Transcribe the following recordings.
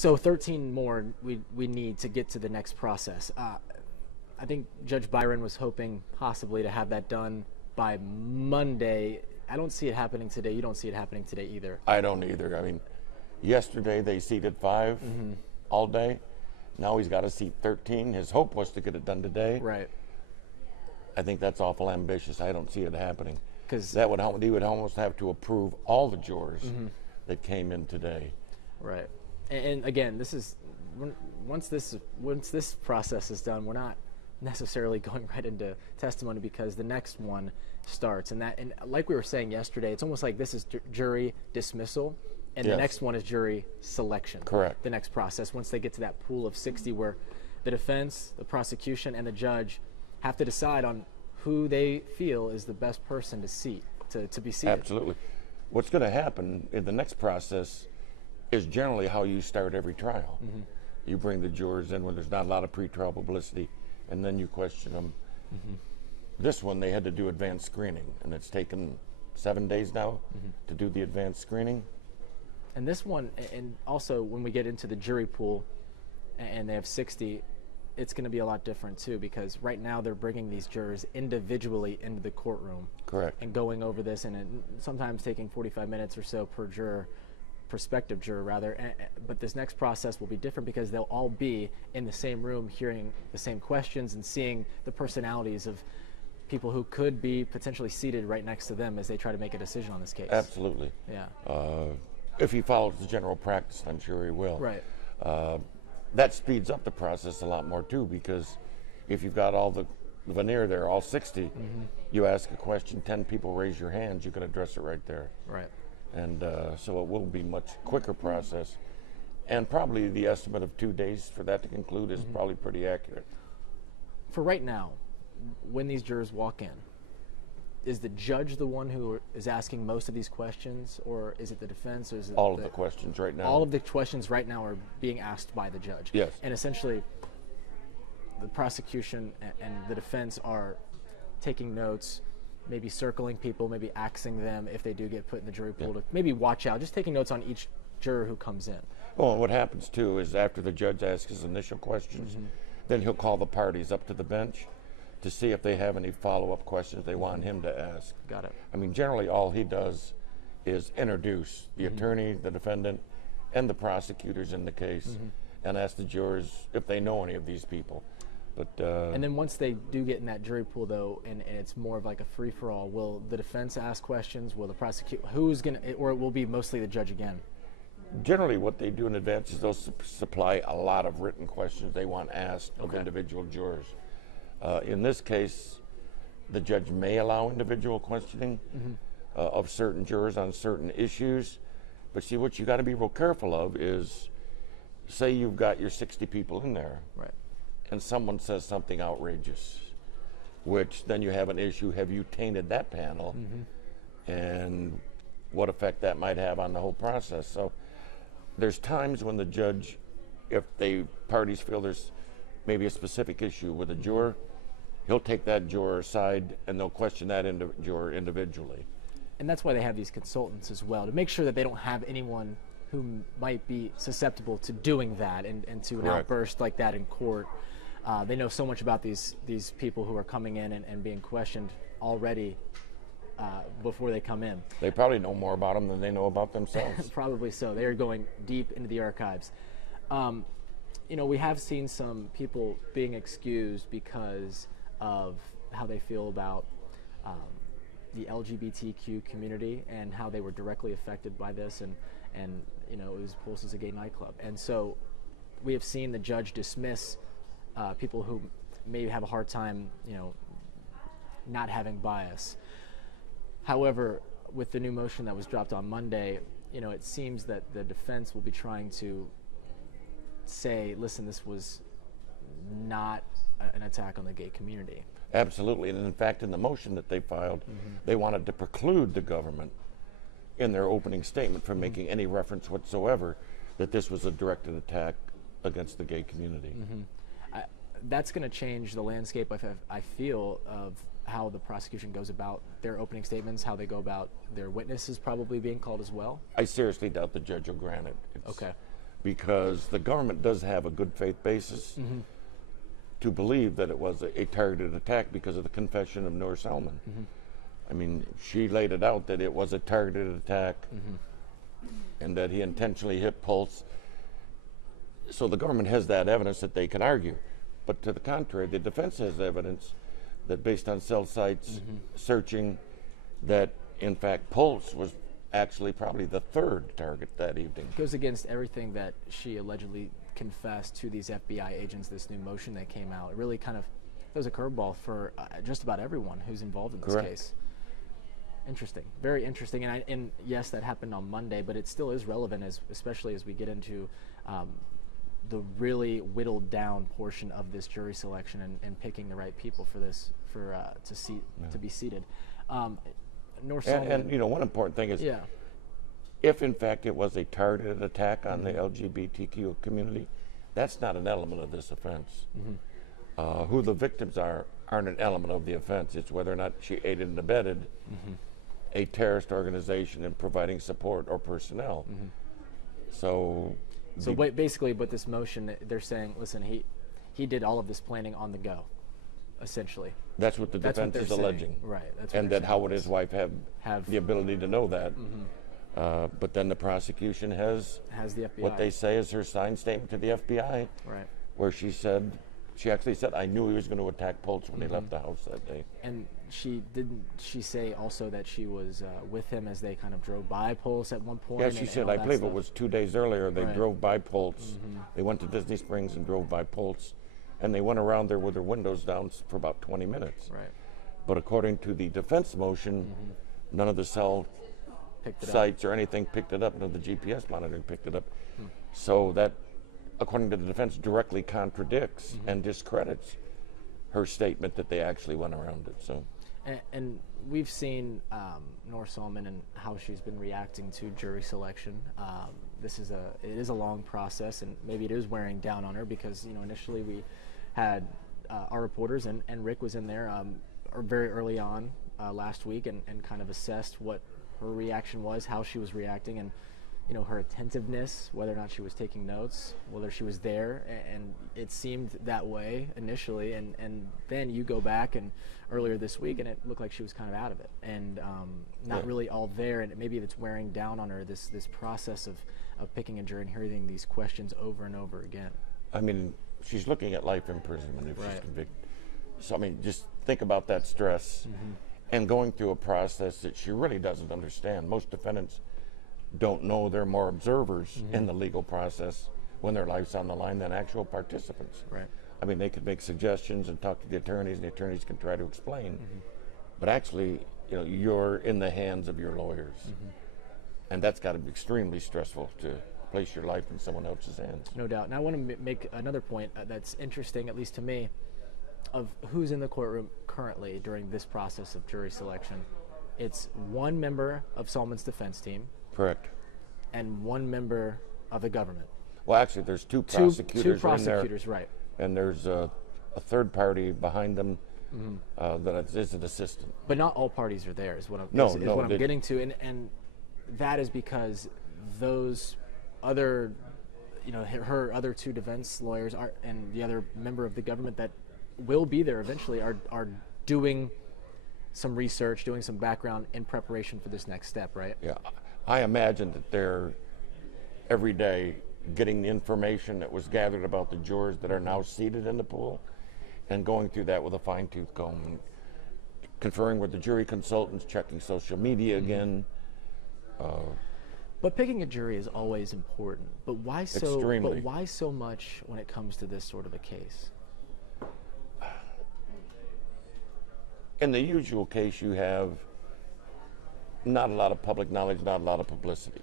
So 13 more we need to get to the next process. I think Judge Byron was hoping possibly to have that done by Monday. I don't see it happening today. You don't see it happening today either. I don't either. I mean, yesterday they seated 5 all day. Now he's got to seat 13. His hope was to get it done today. Right. I think that's awful ambitious. I don't see it happening. Because he would almost have to approve all the jurors that came in today. Right. And again, this is once this process is done, we're not necessarily going right into testimony because the next one starts, and like we were saying yesterday, it's almost like this is jury dismissal, and the next one is jury selection. Correct. The next process, once they get to that pool of 60, where the defense, the prosecution, and the judge have to decide on who they feel is the best person to be seated. Absolutely. What's going to happen in the next process is generally how you start every trial. You bring the jurors in when there's not a lot of pretrial publicity, and then you question them. This one, they had to do advanced screening, and it's taken 7 days now to do the advanced screening. And this one, and also when we get into the jury pool and they have 60, it's going to be a lot different too, because right now they're bringing these jurors individually into the courtroom. Correct. And going over this, and sometimes taking 45 minutes or so per juror, prospective juror rather. But this next process will be different because they'll all be in the same room hearing the same questions and seeing the personalities of people who could be potentially seated right next to them as they try to make a decision on this case. Absolutely. Yeah. If he follows the general practice, I'm sure he will. Right. That speeds up the process a lot more too, because if you've got all the veneer there, all 60, you ask a question, 10 people raise your hands, you can address it right there. Right. And so it will be much quicker process. And probably the estimate of 2 days for that to conclude is probably pretty accurate. For right now, when these jurors walk in, is the judge the one who is asking most of these questions, or is it the defense, or is it all of the questions right now? All of the questions right now are being asked by the judge. Yes. And essentially, the prosecution and the defense are taking notes, maybe circling people, maybe axing them if they do get put in the jury pool to maybe watch out, just taking notes on each juror who comes in. Well, what happens too is after the judge asks his initial questions, then he'll call the parties up to the bench to see if they have any follow-up questions they want him to ask. Got it. I mean, generally all he does is introduce the attorney, the defendant, and the prosecutors in the case, and ask the jurors if they know any of these people. But and then once they do get in that jury pool, though, and it's more of like a free-for-all, will the defense ask questions? Will the prosecute? Who's going to, or it will be mostly the judge again? Generally what they do in advance is they'll supply a lot of written questions they want asked of individual jurors. In this case, the judge may allow individual questioning of certain jurors on certain issues. But see, what you got to be real careful of is, say you've got your 60 people in there, right, and someone says something outrageous, which then you have an issue. Have you tainted that panel? And what effect that might have on the whole process. So there's times when the judge, if the parties feel there's maybe a specific issue with a juror, he'll take that juror aside and they'll question that juror individually. And that's why they have these consultants as well, to make sure that they don't have anyone who might be susceptible to doing that and to an outburst like that in court. They know so much about these people who are coming in and being questioned already before they come in. They probably know more about them than they know about themselves. Probably so. They are going deep into the archives. You know, we have seen some people being excused because of how they feel about the LGBTQ community and how they were directly affected by this, and you know, it was Pulse is a gay nightclub, and so we have seen the judge dismiss people who may have a hard time, you know, not having bias. However, with the new motion that was dropped on Monday, you know, it seems that the defense will be trying to say, listen, this was not an attack on the gay community. Absolutely, and in fact, in the motion that they filed, they wanted to preclude the government in their opening statement from making any reference whatsoever that this was a directed attack against the gay community. That's going to change the landscape, I feel, of how the prosecution goes about their opening statements, how they go about their witnesses probably being called as well. I seriously doubt the judge will grant it. Okay. because the government does have a good faith basis to believe that it was a targeted attack because of the confession of Noor Salman. I mean, she laid it out that it was a targeted attack and that he intentionally hit Pulse. So the government has that evidence that they can argue. But to the contrary, the defense has evidence that based on cell sites searching, that in fact Pulse was actually probably the third target that evening. It goes against everything that she allegedly confessed to these FBI agents, this new motion that came out. It really kind of was a curveball for just about everyone who's involved in this case. Interesting, very interesting. And yes, that happened on Monday, but it still is relevant, especially as we get into the really whittled down portion of this jury selection and picking the right people for this to be seated. Noor Salman, and you know, one important thing is, if in fact it was a targeted attack on the LGBTQ community, that's not an element of this offense. Who the victims aren't an element of the offense. It's whether or not she aided and abetted a terrorist organization in providing support or personnel. So basically, with this motion, they're saying, listen, he did all of this planning on the go, essentially. That's what the defense is alleging. Right. That's and that how would his wife have the ability to know that? But then the prosecution has the FBI. What they say is her signed statement to the FBI, right, where she actually said, I knew he was going to attack Pulse when he left the house that day. And she say also that she was with him as they kind of drove by Pulse at one point? Yeah, she said, I believe it was 2 days earlier, they drove by Pulse. They went to Disney Springs and drove by Pulse. And they went around there with their windows down for about 20 minutes. Right. But according to the defense motion, none of the cell sites or anything picked it up. None of the GPS monitoring picked it up. So that, according to the defense, directly contradicts and discredits her statement that they actually went around it. So, and we've seen Noor Salman and how she's been reacting to jury selection. It is a long process, and maybe it is wearing down on her because initially we had our reporters and Rick was in there very early on last week and kind of assessed what her reaction was, how she was reacting, and her attentiveness, whether or not she was taking notes, whether she was there, and it seemed that way initially, and then you go back and earlier this week and it looked like she was kind of out of it and not really all there, and maybe it's wearing down on her, this process of picking a jury and hearing these questions over and over again. I mean, she's looking at life imprisonment if she's convicted. So I mean, just think about that stress and going through a process that she really doesn't understand. Most defendants don't know, they're more observers in the legal process when their life's on the line than actual participants. Right. I mean, they could make suggestions and talk to the attorneys, and the attorneys can try to explain. But actually, you're in the hands of your lawyers. And that's got to be extremely stressful to place your life in someone else's hands. No doubt. And I want to make another point that's interesting, at least to me, of who's in the courtroom currently during this process of jury selection. It's one member of Salman's defense team. Correct. And one member of the government. Well, actually, there's two prosecutors. Two prosecutors, in there, right. And there's a third party behind them that is an assistant. But not all parties are there, is what I'm getting to. And that is because those other, her other two defense lawyers and the other member of the government that will be there eventually are doing some research, doing some background in preparation for this next step, right? Yeah. I imagine that they're every day getting the information that was gathered about the jurors that are now seated in the pool and going through that with a fine-tooth comb and conferring with the jury consultants, checking social media again. But picking a jury is always important. But why so? Extremely. But why so much when it comes to this sort of a case? In the usual case, you have not a lot of public knowledge, not a lot of publicity.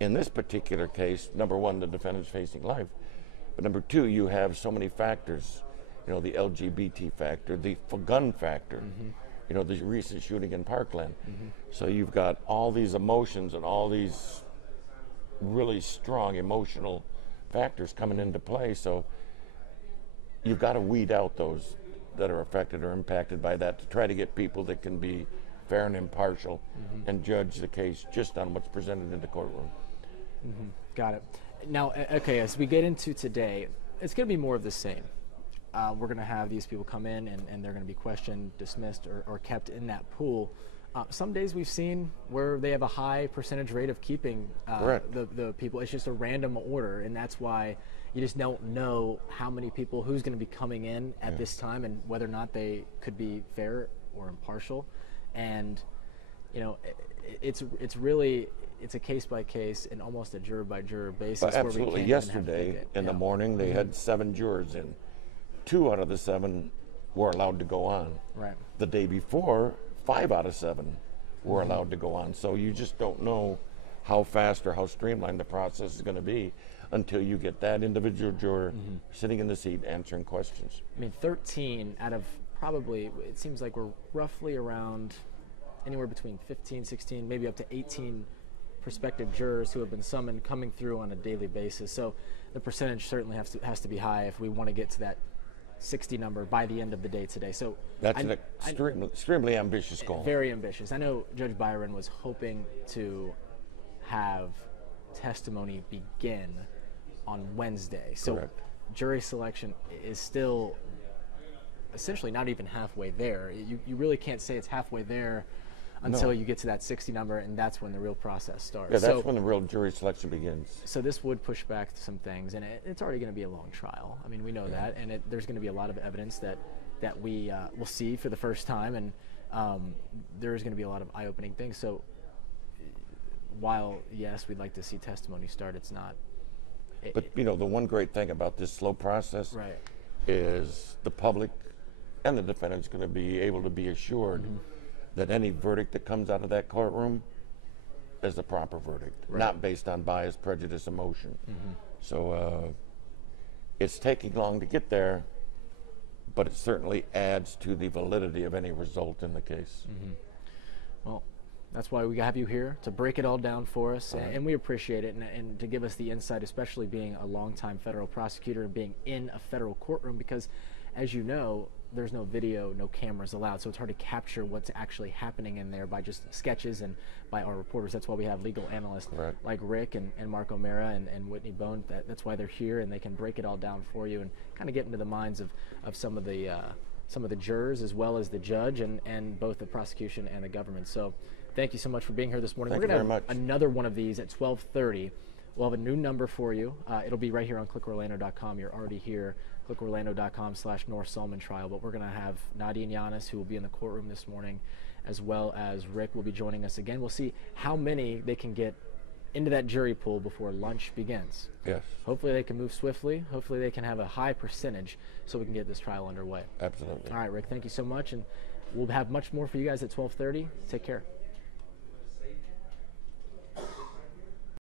In this particular case, number one, the defendant's facing life. But number two, you have so many factors. The LGBT factor, the gun factor, the recent shooting in Parkland. So you've got all these emotions and all these really strong emotional factors coming into play. So you've got to weed out those that are affected or impacted by that to try to get people that can be fair and impartial and judge the case just on what's presented in the courtroom. Got it. Now, okay, as we get into today, it's going to be more of the same. We're going to have these people come in, and they're going to be questioned, dismissed, or kept in that pool. Some days we've seen where they have a high percentage rate of keeping the people. It's just a random order, and that's why you just don't know how many people, who's going to be coming in at this time, and whether or not they could be fair or impartial. And it's really a case by case and almost a juror by juror basis. But absolutely, yesterday in the morning they had 7 jurors in. 2 out of the 7 were allowed to go on. Right. The day before, 5 out of 7 were allowed to go on. So you just don't know how fast or how streamlined the process is going to be until you get that individual juror sitting in the seat answering questions. I mean, 13 out of probably, it seems like we're roughly around anywhere between 15, 16, maybe up to 18 prospective jurors who have been summoned coming through on a daily basis. So the percentage certainly has to be high if we want to get to that 60 number by the end of the day today. So that's an extremely ambitious goal. Very ambitious. I know Judge Byron was hoping to have testimony begin on Wednesday. So Correct. Jury selection is still essentially not even halfway there. You really can't say it's halfway there until you get to that 60 number, and that's when the real process starts. Yeah, that's when the real jury selection begins. So this would push back some things, and it's already going to be a long trial. I mean, we know that, and there's going to be a lot of evidence that we will see for the first time, and there's going to be a lot of eye-opening things. So while, yes, we'd like to see testimony start, it's not. But, the one great thing about this slow process is the public and the defendant's going to be able to be assured that any verdict that comes out of that courtroom is the proper verdict, not based on bias, prejudice, emotion. So it's taking long to get there, but it certainly adds to the validity of any result in the case. Well, that's why we have you here, to break it all down for us, and we appreciate it, and to give us the insight, especially being a longtime federal prosecutor and being in a federal courtroom, because as you know, there's no video, no cameras allowed, so it's hard to capture what's actually happening in there by just sketches and by our reporters. That's why we have legal analysts like Rick and Mark O'Mara and Whitney Bone. That's why they're here, and they can break it all down for you and kind of get into the minds of some of the jurors as well as the judge and both the prosecution and the government. So thank you so much for being here this morning. Thank you very much. Another one of these at 12:30. We'll have a new number for you. It'll be right here on clickorlando.com. You're already here. clickorlando.com/Noor Salman trial. But we're going to have Nadia and Giannis, who will be in the courtroom this morning, as well as Rick will be joining us again. We'll see how many they can get into that jury pool before lunch begins. Yes. Hopefully they can move swiftly. Hopefully they can have a high percentage so we can get this trial underway. Absolutely. All right, Rick, thank you so much. And we'll have much more for you guys at 12:30. Take care.